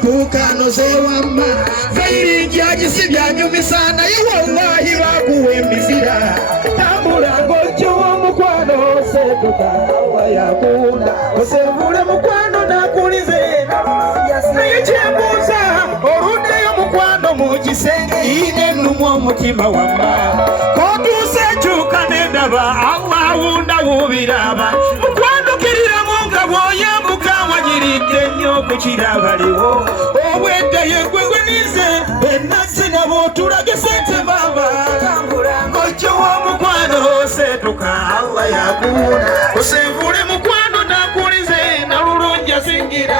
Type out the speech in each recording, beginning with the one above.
Kukano zewama zairi jaji sibyanyu misana wallahi bakuwe misira tambula ngocho mukwano setuka wayakunda osevule mukwano nakulize nayechebuza orude yo mukwano mukisenge ine numwo mutima wamba kotuse chuka nendaba awawunda ubiraba mukwano kirira munga boyambuka wanyirite nyo kuchirabaliwo obwedde yegwegwe nize enasi nabo tulage sente baba ngocho womukwano setuka Allah yakuna osevule mukwano nakulize nalulunja singira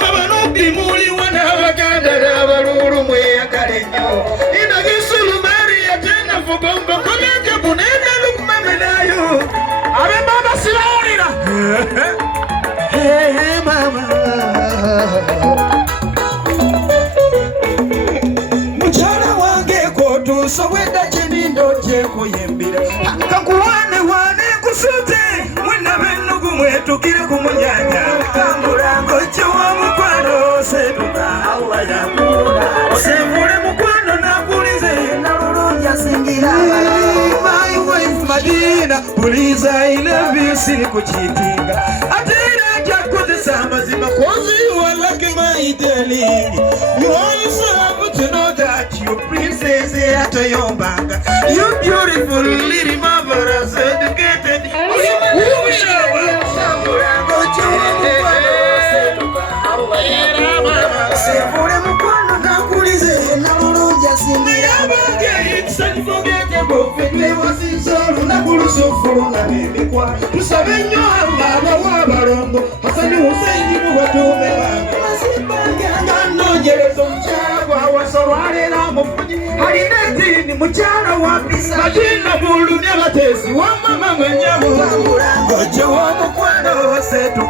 mwabanobbi muli wana abaganda n'abalulu mweyagale nnyo inagisulumari yatenda vugombo koleje bunenda lukumamenayo abe mama silawulira hey mama muchana wange kotusoweda chinindo chekuyembira kakuwane wane kusute mwina benugu mwetukire kumunyanya kambulango chowa mukwano setuka awa yakuna osevule mukwano nakulize nalulunja singira my wife Madina puliza I love you siri kuchitinga atira jakuze amazima kozi you are like my darling you also have to know that you princess atoyombanga you beautiful little marvelous educated sevule mukwano nakulize nalulunja singira it's unforgettable fetlewasinzolu nakulusufulunga nemikwa tusabe nnyo Allah wabalongo Hasani Hussein mubatume bange masibanganga nonjerezo mukyala gwawasolwalera mufunyi alina eddiini mukyala wa bisa Madina bulumya batezi wamama mwenyamu ngojo womukwano setu